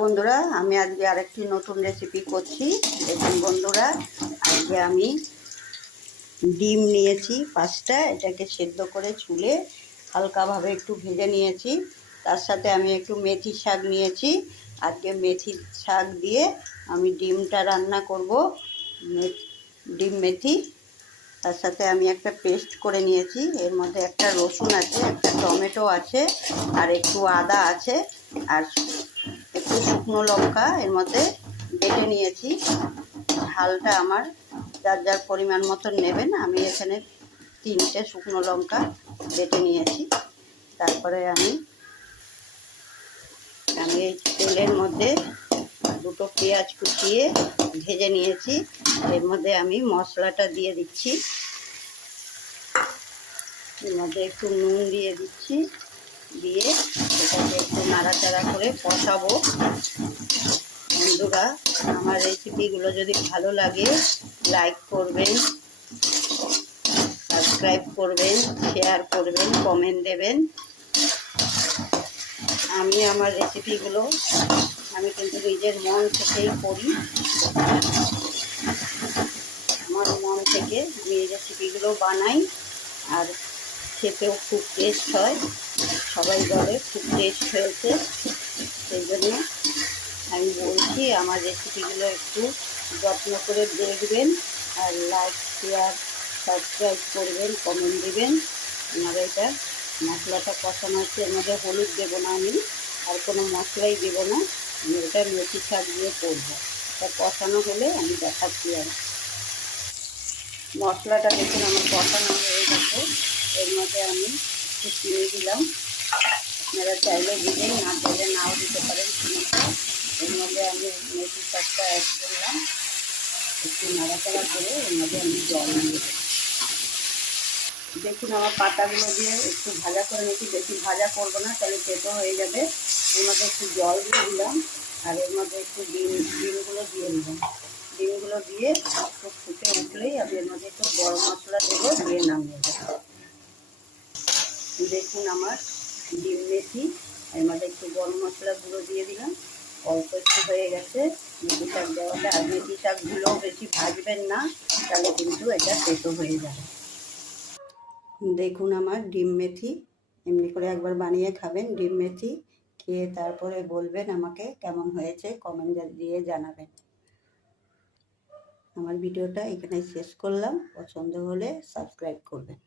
বন্ধুরা, আমি আজকে আরেকটি নতুন রেসিপি করছি। দেখুন বন্ধুরা, আজকে আমি ডিম নিয়েছি 5টা। এটাকে সেদ্ধ করে চুলে হালকাভাবে একটু ভেজে নিয়েছি। তার সাথে আমি একটু মেথি শাক নিয়েছি। আজকে মেথি শাক দিয়ে আমি ডিমটা রান্না করব, ডিম মেথি। তার সাথে আমি একটা পেস্ট করে নিয়েছি। এর মধ্যে একটা রসুন আছে, একটা টমেটো আছে, আর একটু আদা আছে, আর একটু শুকনো লঙ্কা এর মধ্যে বেটে নিয়েছি। ঝালটা আমার যার যার পরিমাণ মতন নেবেন। আমি এখানে 3টে শুকনো লঙ্কা বেটে নিয়েছি। তারপরে আমি এই তেলের মধ্যে 2টো পেঁয়াজ কুচিয়ে ভেজে নিয়েছি। এর মধ্যে আমি মশলাটা দিয়ে দিচ্ছি। এর মধ্যে একটু নুন দিয়ে দিচ্ছি, দিয়ে এটাকে একটু নাড়াচাড়া করে কষাবো। বন্ধুরা, আমার রেসিপিগুলো যদি ভালো লাগে লাইক করবেন, সাবস্ক্রাইব করবেন, শেয়ার করবেন, কমেন্ট দেবেন। আমি আমার রেসিপিগুলো কিন্তু নিজের মন থেকেই করি। আমার মন থেকে আমি এই রেসিপিগুলো বানাই, আর খেতেও খুব টেস্ট হয়। সবাই বলে খুব টেস্ট হয়েছে। সেই জন্য আমি বলছি, আমার রেসিপিগুলো একটু যত্ন করে দেখবেন, আর লাইক শেয়ার সাবস্ক্রাইব করবেন, কমেন্ট দেবেন। আমার এটা মশলাটা কষানো হচ্ছে, এর মধ্যে হলুদ দেবো না, আমি আর কোনো মশলাই দেবো না। আমি এটা মেথি শাক দিয়ে করবো। এটা কষানো হলে আমি দেখাচ্ছি। আর মশলাটা দেখুন আমার কষানো হয়ে গেছে। এর মধ্যে আমি একটু চিনি দিলাম। আপনারা চাইলে দিবেন, না চাইলে নাও দিতে পারেন চিনিটা। এর মধ্যে আমি মেথি শাকটা অ্যাড করলাম। একটু নাড়াচাড়া করে এর মধ্যে আমি জল দিয়ে দেবো। দেখুন আমার পাতাগুলো দিয়ে একটু ভাজা করে নিয়েছি। বেশি ভাজা করবো না, তাহলে তেতো হয়ে যাবে। এর মধ্যে একটু জল দিয়ে দিলাম, আর এর মধ্যে একটু ডিমগুলো দিয়ে দিলাম। ডিমগুলো দিয়ে একটু ফুটে উঠলেই আমি এর মধ্যে একটু গরম মশলা দেবো, দিয়ে নামিয়ে দেবো। দেখুন আমার ডিম মেথি, এর মধ্যে একটু গরম মশলা গুঁড়ো দিয়ে দিলাম। অল্প একটু হয়ে গেছে মেথি শাক দেওয়াটা। আর মেথি শাকগুলো বেশি ভাজবেন না, তাহলে কিন্তু এটা তেতো হয়ে যাবে। দেখুন আমার ডিম মেথি, এমনি করে একবার বানিয়ে খাবেন ডিম মেথি। খেয়ে তারপরে বলবেন আমাকে কেমন হয়েছে, কমেন্ট দিয়ে জানাবেন। আমার ভিডিওটা এখানে শেষ করলাম। পছন্দ হলে সাবস্ক্রাইব করবেন।